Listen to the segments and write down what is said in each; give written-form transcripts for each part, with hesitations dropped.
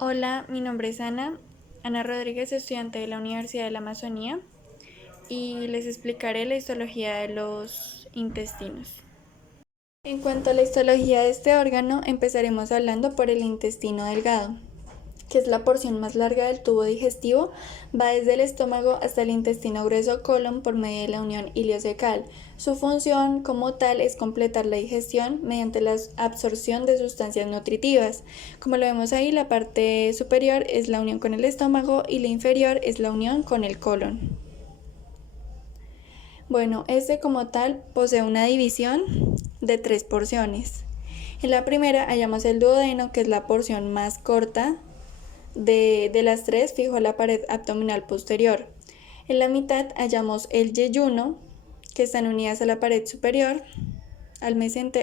Hola, mi nombre es Ana Rodríguez, estudiante de la Universidad de la Amazonía, y les explicaré la histología de los intestinos. En cuanto a la histología de este órgano, empezaremos hablando por el intestino delgado, que es la porción más larga del tubo digestivo. Va desde el estómago hasta el intestino grueso colon por medio de la unión ileocecal. Su función como tal es completar la digestión mediante la absorción de sustancias nutritivas. Como lo vemos ahí, la parte superior es la unión con el estómago y la inferior es la unión con el colon. Bueno, este como tal posee una división de 3 porciones. En la primera hallamos el duodeno, que es la porción más corta de las tres, fijo a la pared abdominal posterior. En la mitad hallamos el yeyuno, que están unidas a la pared superior,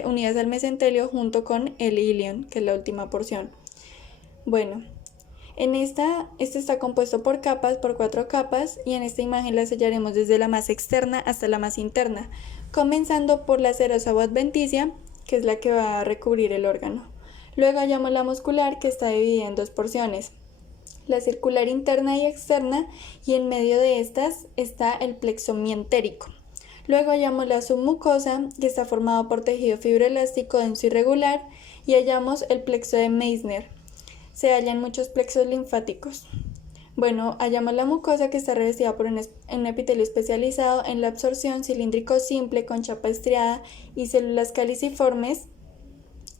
unidas al mesentelio junto con el ilion, que es la última porción. Bueno, este está compuesto por capas, por 4 capas, y en esta imagen la sellaremos desde la más externa hasta la más interna, comenzando por la serosa o adventicia, que es la que va a recubrir el órgano. Luego hallamos la muscular, que está dividida en 2 porciones, la circular interna y externa, y en medio de estas está el plexo mientérico. Luego hallamos la submucosa, que está formado por tejido fibroelástico denso y regular, y hallamos el plexo de Meissner. Se hallan muchos plexos linfáticos. Bueno, hallamos la mucosa, que está revestida por un epitelio especializado en la absorción, cilíndrico simple con chapa estriada y células caliciformes,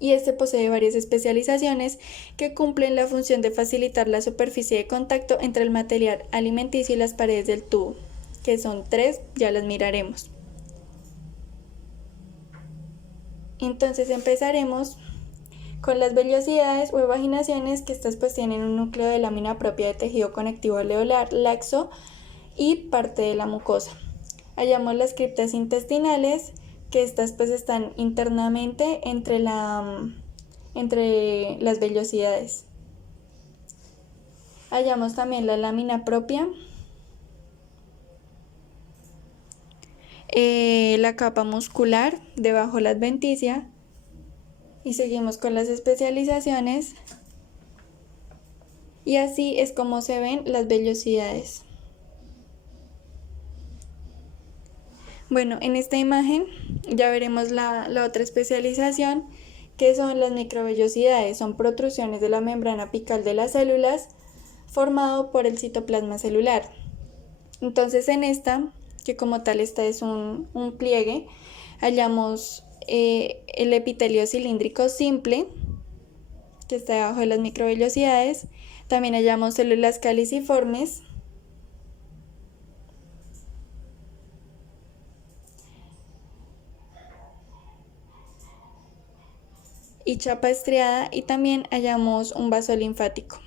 y este posee varias especializaciones que cumplen la función de facilitar la superficie de contacto entre el material alimenticio y las paredes del tubo, que son 3, ya las miraremos. Entonces empezaremos con las vellosidades o evaginaciones, que estas pues tienen un núcleo de lámina propia de tejido conectivo alveolar, laxo y parte de la mucosa. Hallamos las criptas intestinales, que estas pues están internamente entre las vellosidades. Hallamos también la lámina propia, la capa muscular debajo de la adventicia, y seguimos con las especializaciones, y así es como se ven las vellosidades. Bueno, en esta imagen ya veremos la otra especialización, que son las microvellosidades. Son protrusiones de la membrana apical de las células formado por el citoplasma celular. Entonces en esta, que como tal esta es un pliegue, hallamos el epitelio cilíndrico simple, que está debajo de las microvellosidades. También hallamos células caliciformes, y chapa estriada, y también hallamos un vaso linfático.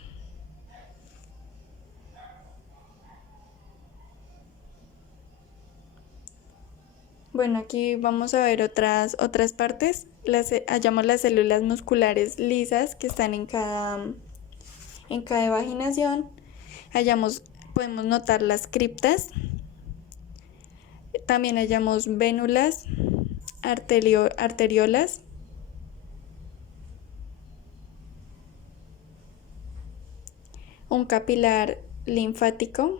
Bueno, aquí vamos a ver otras partes. Hallamos las células musculares lisas, que están en cada evaginación. Podemos notar las criptas. También hallamos vénulas, arteriolas, un capilar linfático.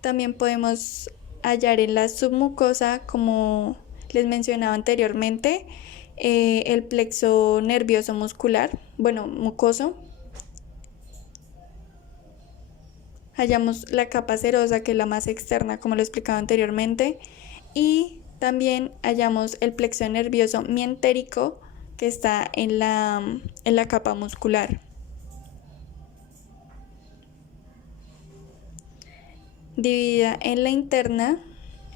También podemos hallar en la submucosa, como les mencionaba anteriormente, el plexo nervioso muscular, mucoso. Hallamos la capa serosa, que es la más externa, como lo explicaba anteriormente, y también hallamos el plexo nervioso mientérico, que está en la capa muscular. Dividida en la interna,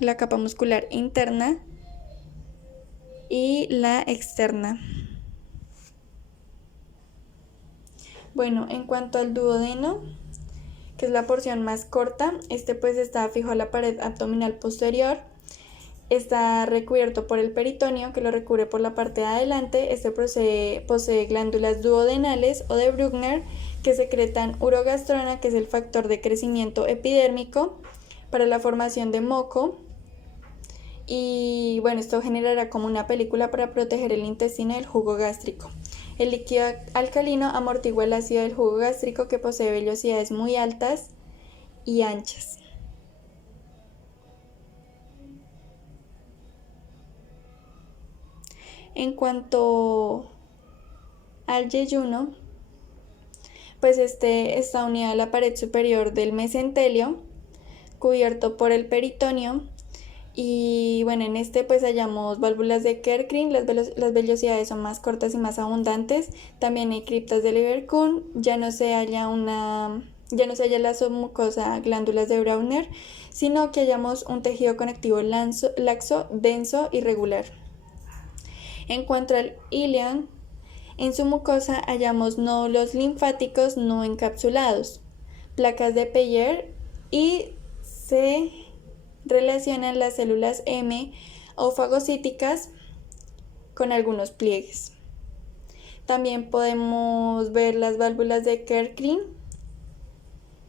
la capa muscular interna, y la externa. Bueno, en cuanto al duodeno, que es la porción más corta, este pues está fijo a la pared abdominal posterior. Está recubierto por el peritoneo, que lo recubre por la parte de adelante. Este posee glándulas duodenales o de Brugner, que secretan urogastrona, que es el factor de crecimiento epidérmico para la formación de moco, y bueno, esto generará como una película para proteger el intestino del jugo gástrico. El líquido alcalino amortigua el ácido del jugo gástrico que posee vellosidades muy altas y anchas. En cuanto al yeyuno, pues este está unido a la pared superior del mesentelio, cubierto por el peritoneo. Y bueno, en este pues hallamos válvulas de Kerckring, las vellosidades son más cortas y más abundantes. También hay criptas de Lieberkühn, ya no se halla la submucosa glándulas de Brauner, sino que hallamos un tejido conectivo laxo, denso y regular. En cuanto al ileón, en su mucosa hallamos nódulos linfáticos no encapsulados, placas de Peyer y se relacionan las células M o fagocíticas con algunos pliegues. También podemos ver las válvulas de Kerckring,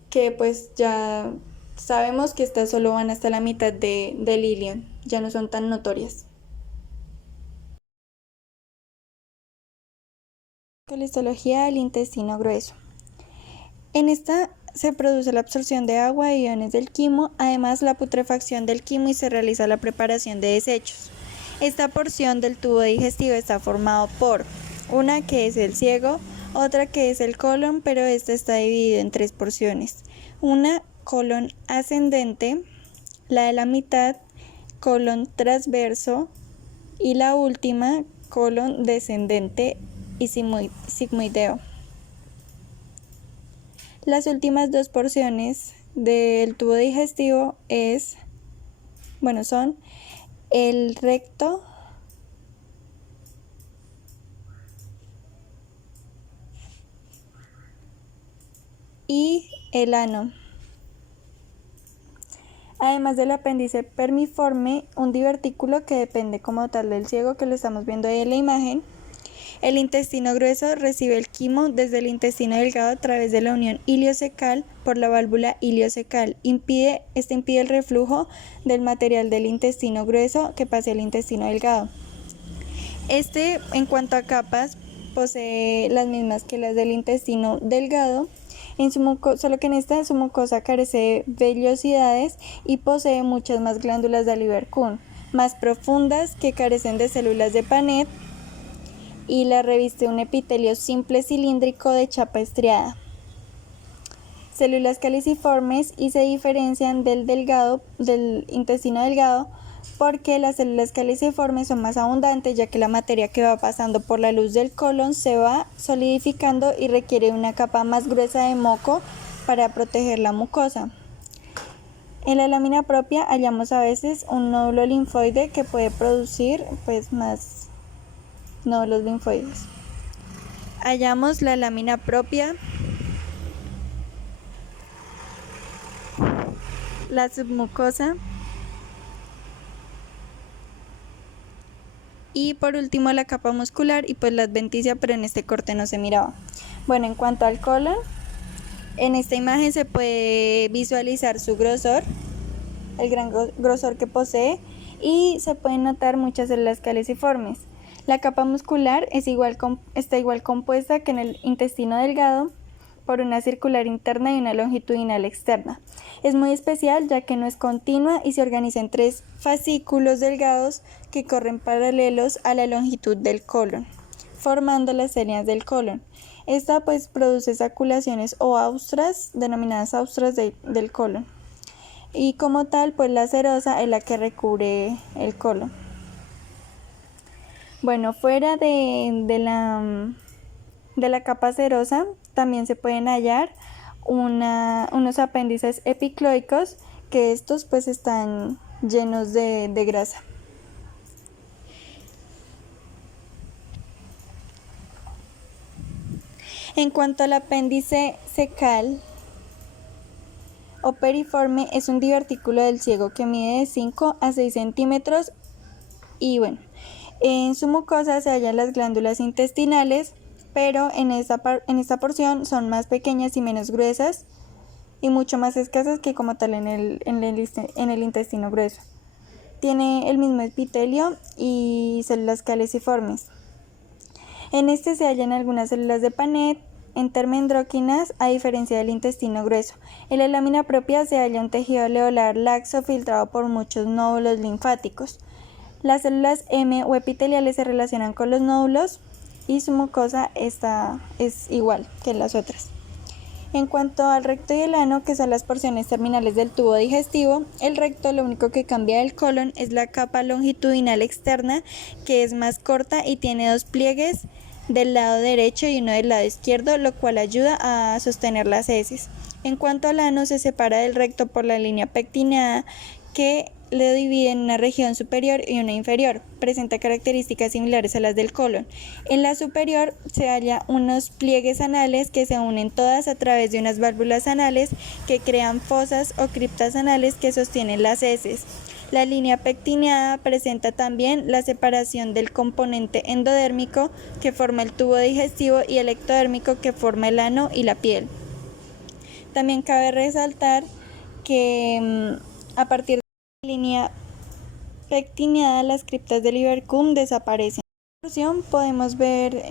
que pues ya sabemos que estas solo van hasta la mitad del ileón, ya no son tan notorias. Colistología del intestino grueso. En esta se produce la absorción de agua e iones del quimo, además la putrefacción del quimo y se realiza la preparación de desechos. Esta porción del tubo digestivo está formado por una que es el ciego, otra que es el colon, pero esta está dividido en tres porciones. Una colon ascendente, la de la mitad, colon transverso y la última colon descendente y sigmoideo. Las últimas dos porciones del tubo digestivo son el recto y el ano. Además del apéndice permiforme, un divertículo que depende como tal del ciego, que lo estamos viendo ahí en la imagen. El intestino grueso recibe el quimo desde el intestino delgado a través de la unión iliocecal por la válvula iliocecal. Este impide el reflujo del material del intestino grueso que pase al intestino delgado. Este, en cuanto a capas, posee las mismas que las del intestino delgado, solo que en esta su mucosa carece de vellosidades y posee muchas más glándulas de Lieberkühn, más profundas, que carecen de células de Paneth, y la reviste un epitelio simple cilíndrico de chapa estriada. Células caliciformes, y se diferencian del intestino delgado porque las células caliciformes son más abundantes, ya que la materia que va pasando por la luz del colon se va solidificando y requiere una capa más gruesa de moco para proteger la mucosa. En la lámina propia hallamos a veces un nódulo linfoide que puede producir más nódulos linfoides. Hallamos la lámina propia, la submucosa y por último la capa muscular y pues la adventicia, pero en este corte no se miraba. Bueno, en cuanto al colon, en esta imagen se puede visualizar su grosor, el gran grosor que posee, y se pueden notar muchas células caliciformes. La capa muscular está igual compuesta que en el intestino delgado por una circular interna y una longitudinal externa. Es muy especial ya que no es continua y se organiza en tres fascículos delgados que corren paralelos a la longitud del colon, formando las hernias del colon. Esta pues produce saculaciones o austras, denominadas austras del colon. Y como tal, pues la serosa es la que recubre el colon. Bueno, fuera de la capa serosa también se pueden hallar unos apéndices epicloicos, que estos pues están llenos de grasa. En cuanto al apéndice cecal o periforme, es un divertículo del ciego que mide de 5 a 6 centímetros y en su mucosa se hallan las glándulas intestinales, pero en esta porción son más pequeñas y menos gruesas y mucho más escasas que como tal en el intestino grueso. tiene el mismo epitelio y células caliciformes. En este se hallan algunas células de Paneth entermendróquinas, a diferencia del intestino grueso. En la lámina propia se halla un tejido alveolar laxo filtrado por muchos nódulos linfáticos. Las células M o epiteliales se relacionan con los nódulos y su mucosa es igual que las otras. En cuanto al recto y el ano, que son las porciones terminales del tubo digestivo, el recto lo único que cambia del colon es la capa longitudinal externa, que es más corta y tiene dos pliegues del lado derecho y uno del lado izquierdo, lo cual ayuda a sostener las heces. En cuanto al ano, se separa del recto por la línea pectineada, que le divide en una región superior y una inferior. Presenta características similares a las del colon. En la superior se hallan unos pliegues anales que se unen todas a través de unas válvulas anales que crean fosas o criptas anales que sostienen las heces. La línea pectineada presenta también la separación del componente endodérmico, que forma el tubo digestivo, y el ectodérmico, que forma el ano y la piel. También cabe resaltar que a partir de la línea pectineada, las criptas del Ibercum desaparecen. En conclusión, podemos ver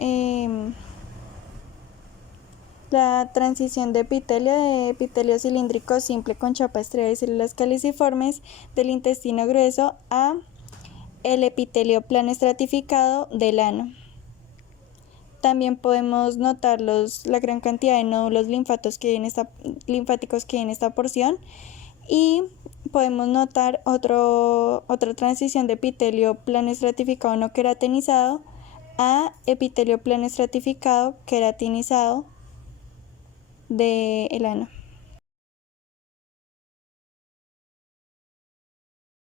la transición de epitelio cilíndrico simple con chapa estriada y células caliciformes del intestino grueso a el epitelio plano estratificado del ano. También podemos notar la gran cantidad de nódulos linfáticos que hay en esta porción, y podemos notar otra transición de epitelio plano estratificado no queratinizado a epitelio plano estratificado queratinizado del ano.